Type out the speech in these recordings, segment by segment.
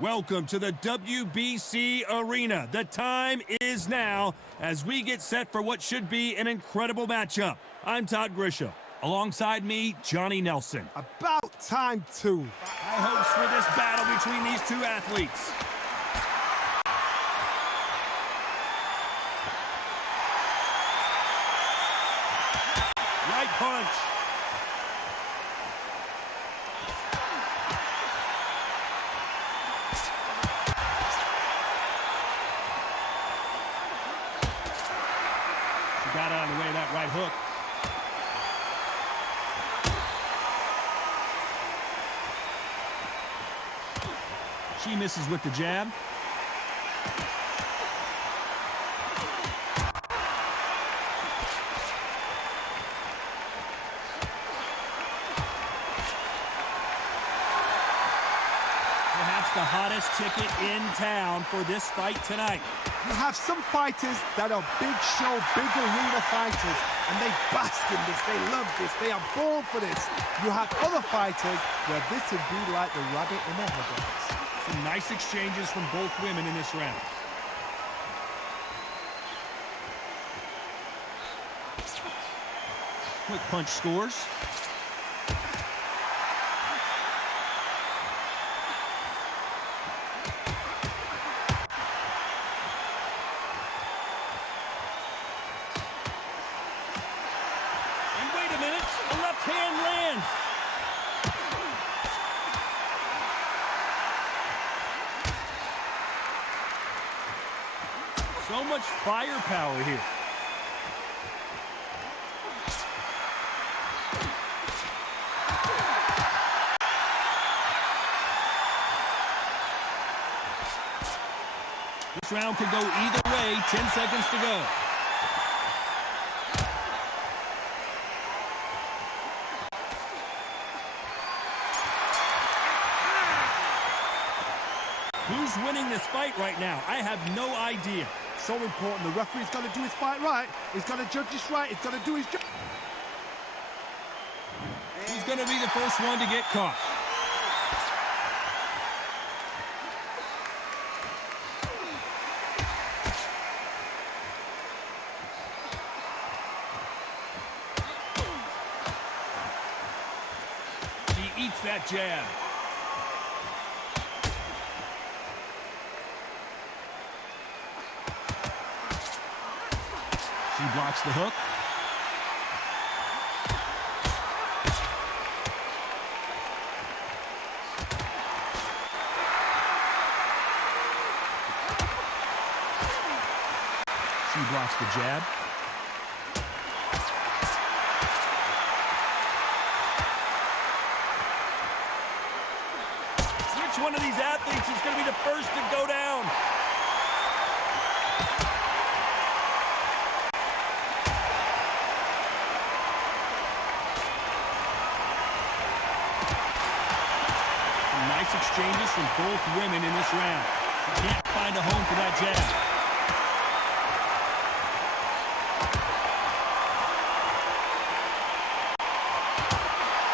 Welcome to the WBC Arena. The time is now as we get set for what should be an incredible matchup. I'm Todd Grisham. Alongside me, Johnny Nelson. About time, too. High hopes for this battle between these two athletes. Right punch. She got out of the way of that right hook. She misses with the jab. Perhaps the hottest ticket in town for this fight tonight. You have some fighters that are big show, big arena fighters, and they bask in this, they love this, they are born for this. You have other fighters where this would be like the rabbit in the headlights. Some nice exchanges from both women in this round. Quick punch scores. And wait a minute, a left hand lands. So much firepower here. This round could go either way. 10 seconds to go. Who's winning this fight right now? I have no idea. So important. The referee's got to do his fight right. He's got to judge this right. He's got to do his job. He's going to be the first one to get caught. She eats that jab. She blocks the hook. She blocks the jab. Which one of these athletes is going to be the first to go down? Nice exchanges from both women in this round. She can't find a home for that jab.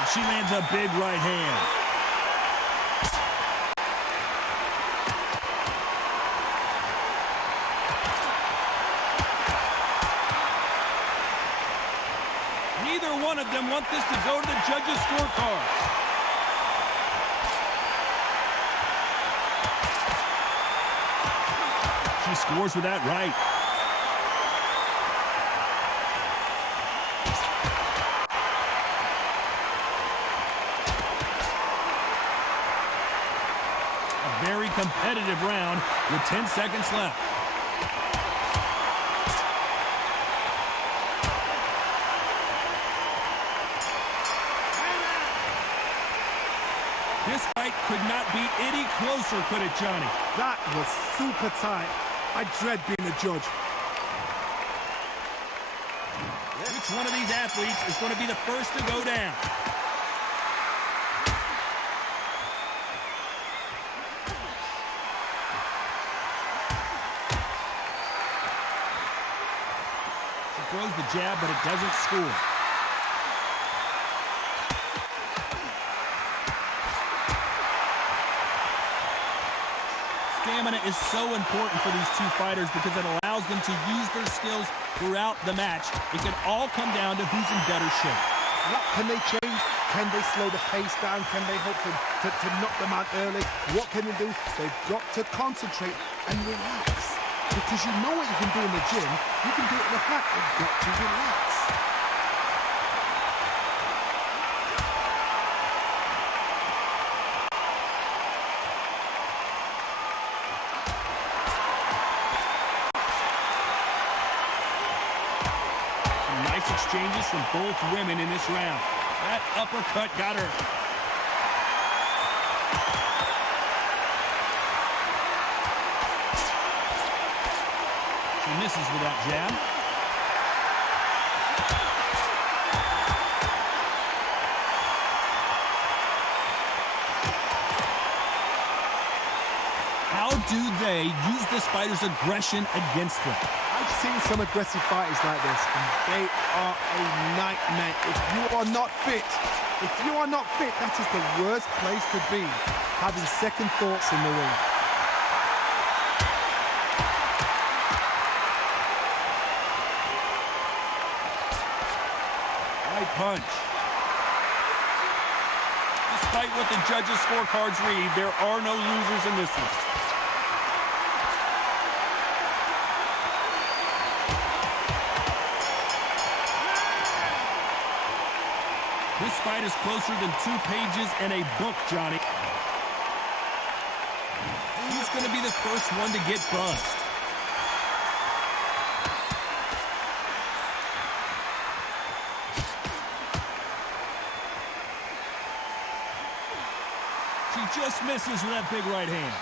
And she lands a big right hand. Neither one of them want this to go to the judges' scorecard. She scores with that right. A very competitive round with 10 seconds left. This fight could not be any closer, could it, Johnny? That was super tight. I dread being a judge. Which one of these athletes is going to be the first to go down? She throws the jab, but it doesn't score. stamina is so important for these two fighters because it allows them to use their skills throughout the match. It can all come down to who's in better shape. What can they change? Can they slow the pace down? Can they hope to knock them out early? What can they do? They've got to concentrate and relax. Because you know what you can do in the gym, you can do it in the fight. You've got to relax. Nice exchanges from both women in this round. That uppercut got her. She misses with that jab. How do they use this fighter's aggression against them? I've seen some aggressive fighters like this, and they are a nightmare. If you are not fit, that is the worst place to be, having second thoughts in the ring. Right punch. Despite what the judges' scorecards read, there are no losers in this one. This fight is closer than 2 pages in a book, Johnny. Who's going to be the first one to get buzzed? She just misses with that big right hand.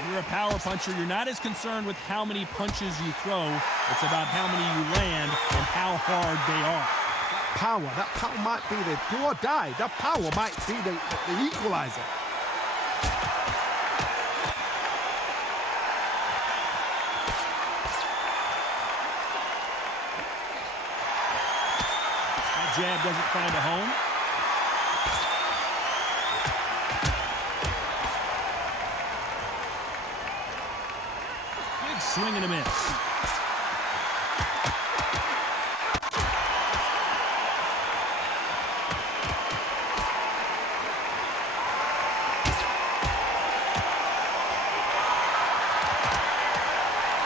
When you're a power puncher, you're not as concerned with how many punches you throw. It's about how many you land and how hard they are. That power might be the do or die. That power might be the equalizer. That jab doesn't find a home. Swing and a miss.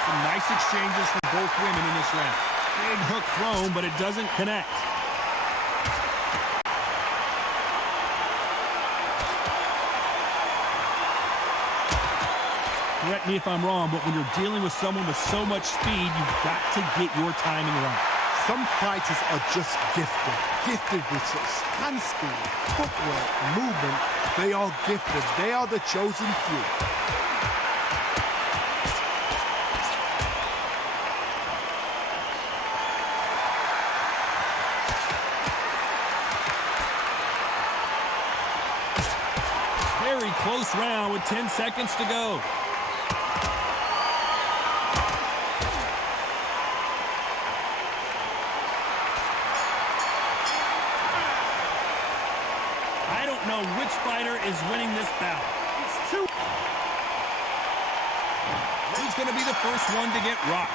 Some nice exchanges from both women in this round. Big hook thrown, but it doesn't connect. Correct me if I'm wrong, but when you're dealing with someone with so much speed, you've got to get your timing right. Some fighters are just gifted with hand speed, footwork, movement. They are gifted. They are the chosen few. Very close round with 10 seconds to go. Which fighter is winning this bout? It's two. Who's going to be the first one to get rocked?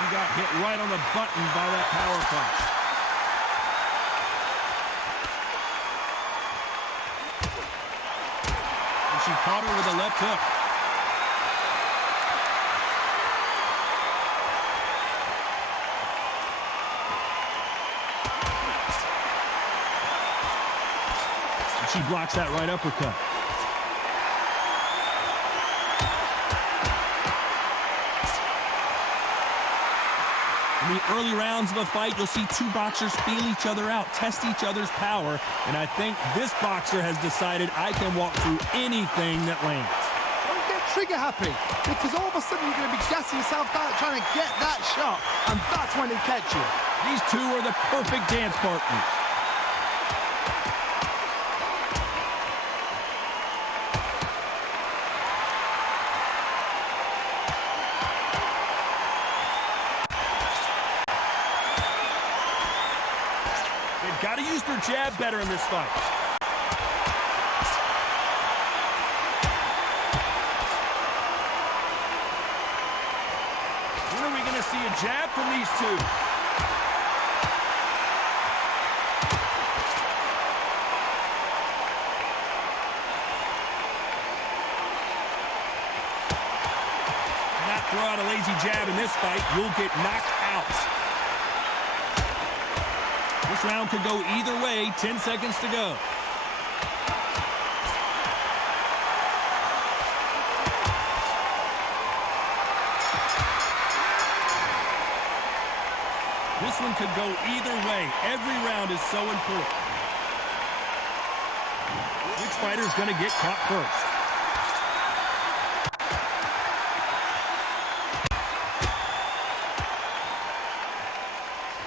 He got hit right on the button by that power punch. She caught her with a left hook. And she blocks that right uppercut. In the early rounds of a fight, you'll see two boxers feel each other out, test each other's power, and I think this boxer has decided I can walk through anything that lands. Don't get trigger happy, because all of a sudden you're going to be gassing yourself out trying to get that shot, and that's when they catch you. These two are the perfect dance partners. They've got to use their jab better in this fight. When are we going to see a jab from these two? Throw out a lazy jab in this fight, you'll get knocked out. This round could go either way, 10 seconds to go. This one could go either way. Every round is so important. Which fighter's going to get caught first?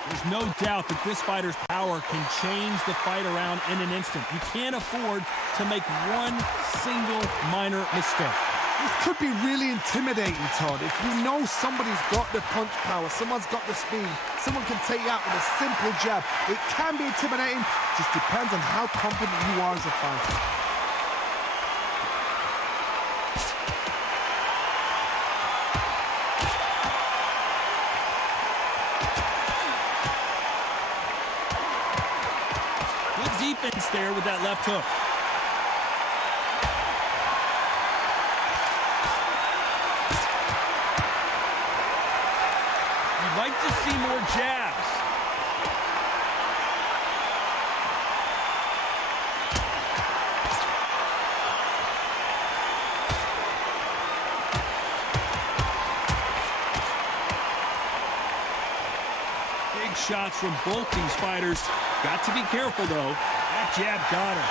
There's no doubt that this fighter's power can change the fight around in an instant. You can't afford to make one single minor mistake. This could be really intimidating, Todd. If you know somebody's got the punch power, someone's got the speed, someone can take you out with a simple jab. It can be intimidating, just depends on how confident you are as a fighter. Defense there with that left hook. You'd like to see more jabs. Big shots from both these fighters. Got to be careful, though. That jab got her.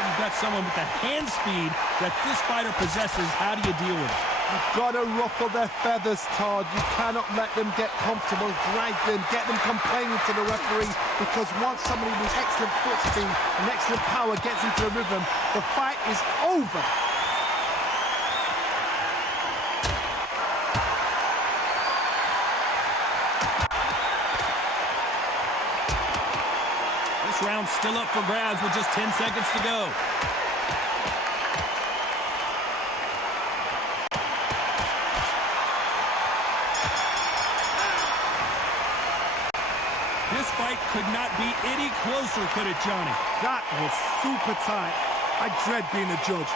You've got someone with the hand speed that this fighter possesses. How do you deal with it? You've got to ruffle their feathers, Todd. You cannot let them get comfortable, drag them, get them complaining to the referee, because once somebody with excellent foot speed and excellent power gets into the rhythm, the fight is over. This round's still up for grabs with just 10 seconds to go. This fight could not be any closer, could it, Johnny? That was super tight. I dread being a judge.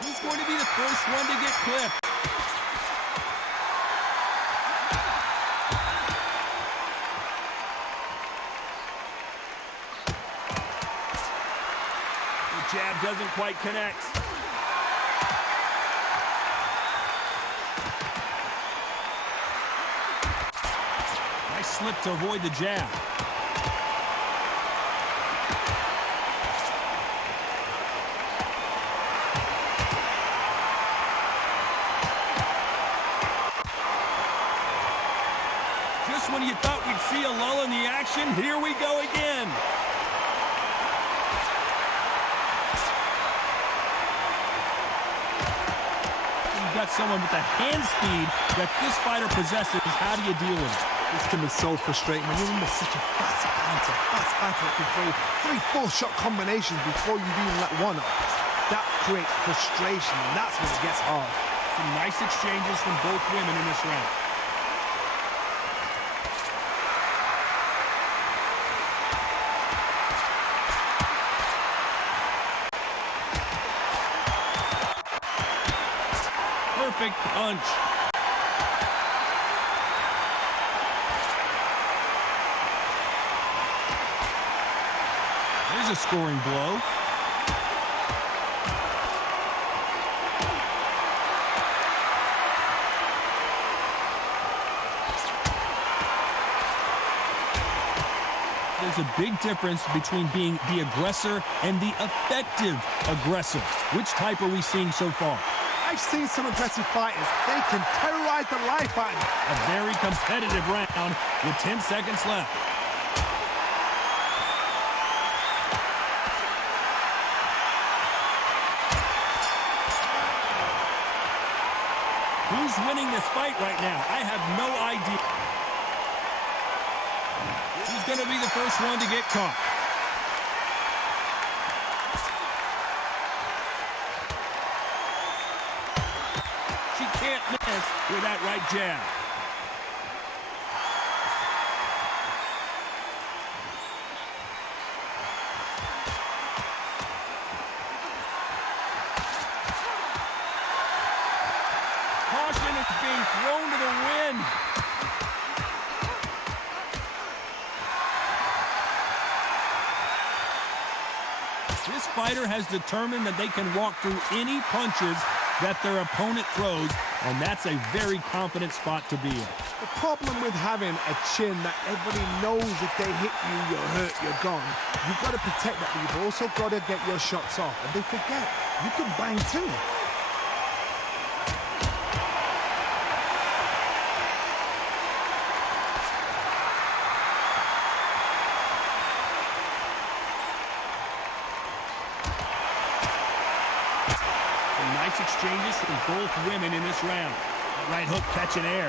Who's going to be the first one to get clipped? The jab doesn't quite connect. Nice slip to avoid the jab. Just when you thought we'd see a lull in the action, here we go again. You've got someone with the hand speed that this fighter possesses. How do you deal with it? This can be so frustrating when you're under such a fast fighter that can throw 3-4 shot combinations before you even let one up. That creates frustration, and that's when it gets hard. Some nice exchanges from both women in this round. Perfect punch. There's a scoring blow. There's a big difference between being the aggressor and the effective aggressor. Which type are we seeing so far? I I've seen some aggressive fighters. They can terrorize the life out of you. A very competitive round with 10 seconds left. Who's winning this fight right now? I have no idea. Who's going to be the first one to get caught? She can't miss with that right jab. Caution is being thrown to the wind. This fighter has determined that they can walk through any punches that their opponent throws, and that's a very confident spot to be in. The problem with having a chin that everybody knows if they hit you, you're hurt, you're gone. You've got to protect that, but you've also got to get your shots off. And they forget, you can bang too. Nice exchanges from both women in this round. That right hook catching air.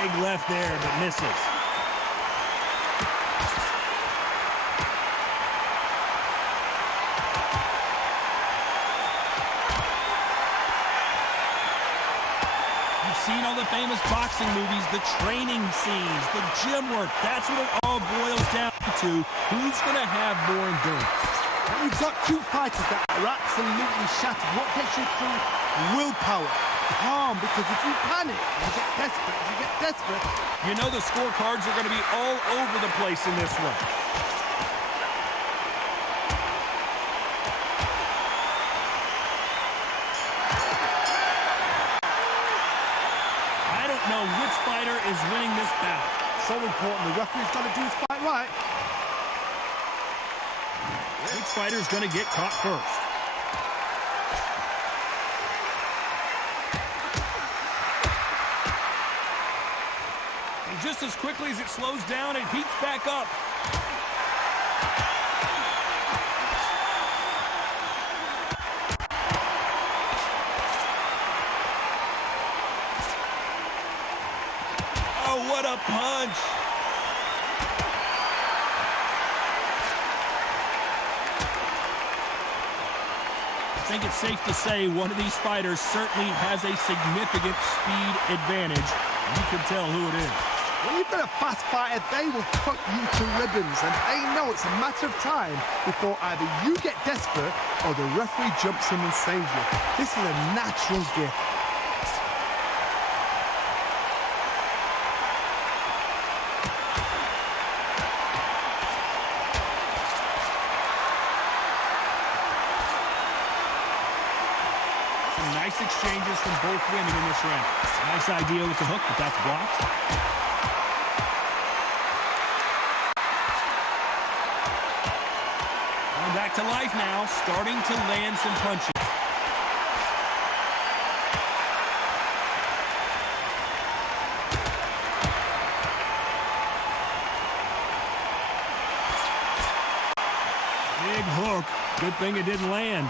Big left there, but misses. You've seen all the famous boxing movies, the training scenes, the gym work. That's what it all boils down to. Who's going to have more endurance? And you've got two fighters that are absolutely shattered. What gets you through? Willpower. Calm, because if you panic, you get desperate. You know the scorecards are going to be all over the place in this one. I don't know which fighter is winning this bout. So important. The referee's got to do his fight right. Which fighter's going to get caught first? And just as quickly as it slows down, it heats back up. Oh, what a punch! I think it's safe to say one of these fighters certainly has a significant speed advantage. You can tell who it is. When you've got a fast fighter, they will cut you to ribbons, and they know it's a matter of time before either you get desperate or the referee jumps in and saves you. This is a natural gift. Nice exchanges from both women in this round. Nice idea with the hook, but that's blocked. Going back to life now, starting to land some punches. Big hook. Good thing it didn't land.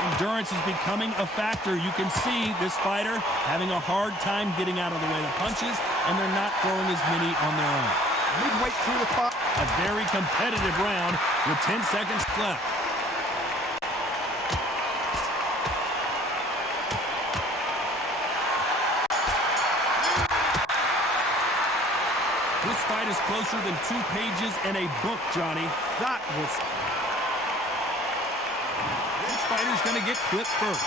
Endurance is becoming a factor. You can see this fighter having a hard time getting out of the way of punches, and they're not throwing as many on their own. Midway through the fight. A very competitive round with 10 seconds left. This fight is closer than 2 pages in a book, Johnny. That was... Fighter's going to get clipped first.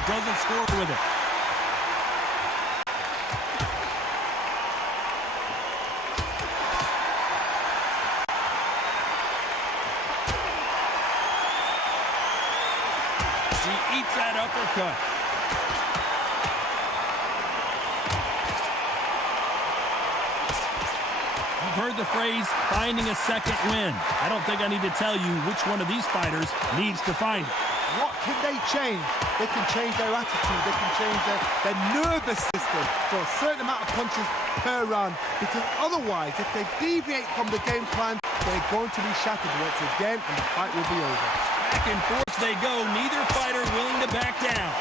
but doesn't score with it. She eats that uppercut. You've heard the phrase, finding a second win. I don't think I need to tell you which one of these fighters needs to find it. What can they change? They can change their attitude. They can change their nervous system for a certain amount of punches per round. Because otherwise, if they deviate from the game plan, they're going to be shattered once again, and the fight will be over. Back and forth they go. Neither fighter willing to back down.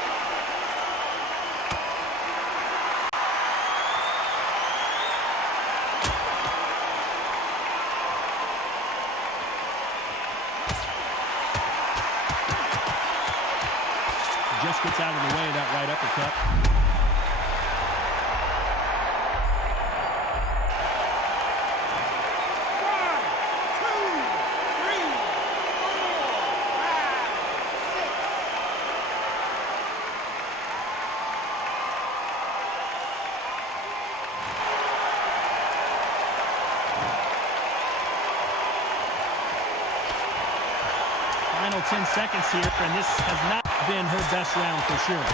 Just gets out of the way of that right uppercut. Final 10 seconds here, and this has not been her best round for sure.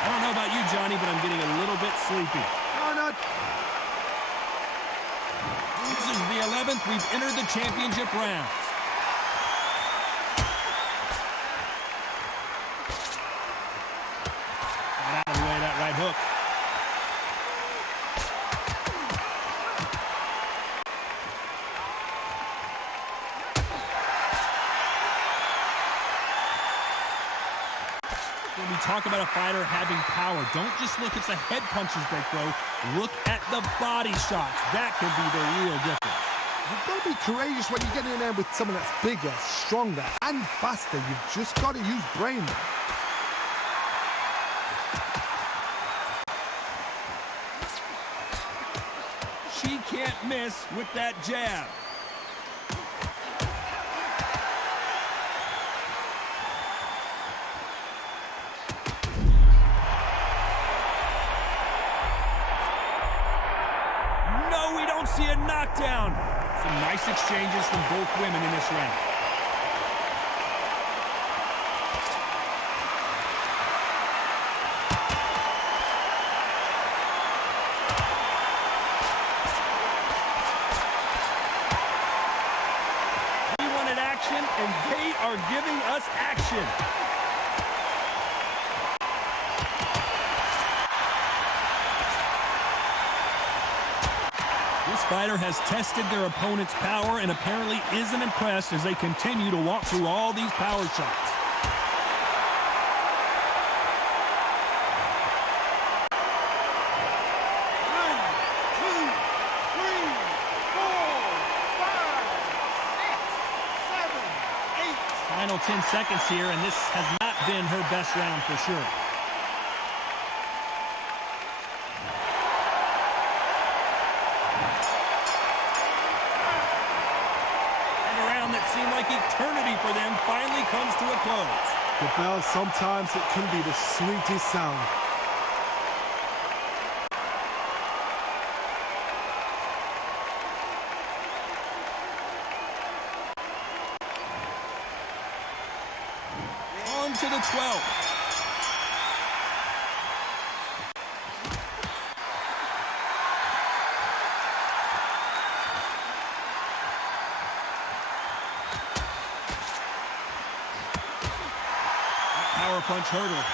I don't know about you, Johnny, but I'm getting a little bit sleepy. No. This is the 11th. We've entered the championship rounds. Got out of the way of that right hook. When we talk about a fighter having power, don't just look at the head punches they throw. Look at the body shots. That could be the real difference. You've got to be courageous when you get in there with someone that's bigger, stronger, and faster. You've just got to use brain. She can't miss with that jab. See a knockdown. Some nice exchanges from both women in this round. We wanted action, and they are giving us action. This fighter has tested their opponent's power and apparently isn't impressed as they continue to walk through all these power shots. Final 10 seconds here, and this has not been her best round for sure. Seemed like eternity for them finally comes to a close. The bell, sometimes it can be the sweetest sound. On to the 12th. Power punch hurt her.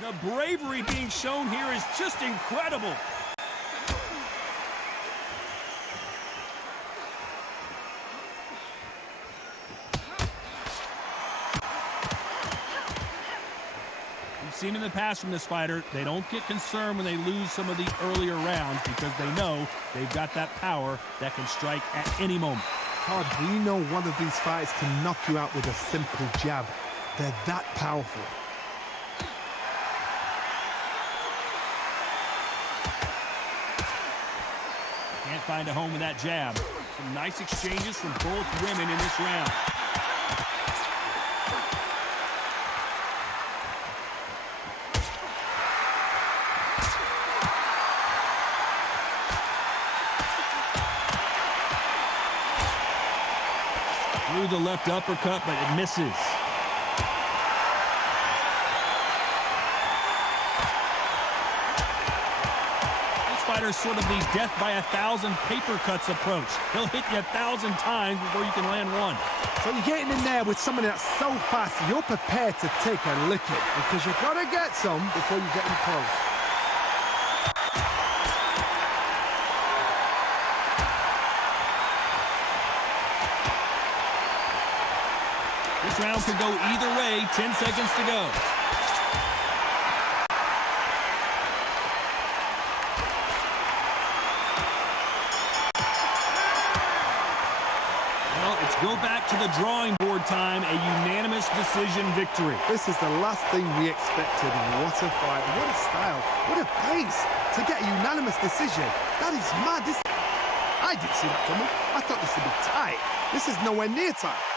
The bravery being shown here is just incredible. We've seen in the past from this fighter, they don't get concerned when they lose some of the earlier rounds because they know they've got that power that can strike at any moment. Todd, we know one of these fighters can knock you out with a simple jab. They're that powerful. Can't find a home with that jab. Some nice exchanges from both women in this round. Through the left uppercut, but it misses. This fighter's sort of the death by 1,000 paper cuts approach. He'll hit you 1,000 times before you can land one. So you're getting in there with somebody that's so fast, you're prepared to take a licking because you've got to get some before you get in close. This round could go either way. 10 seconds to go. Well, it's go back to the drawing board time. A unanimous decision victory. This is the last thing we expected. What a fight. What a style. What a pace to get a unanimous decision. That is mad. I didn't see that coming. I thought this would be tight. This is nowhere near tight.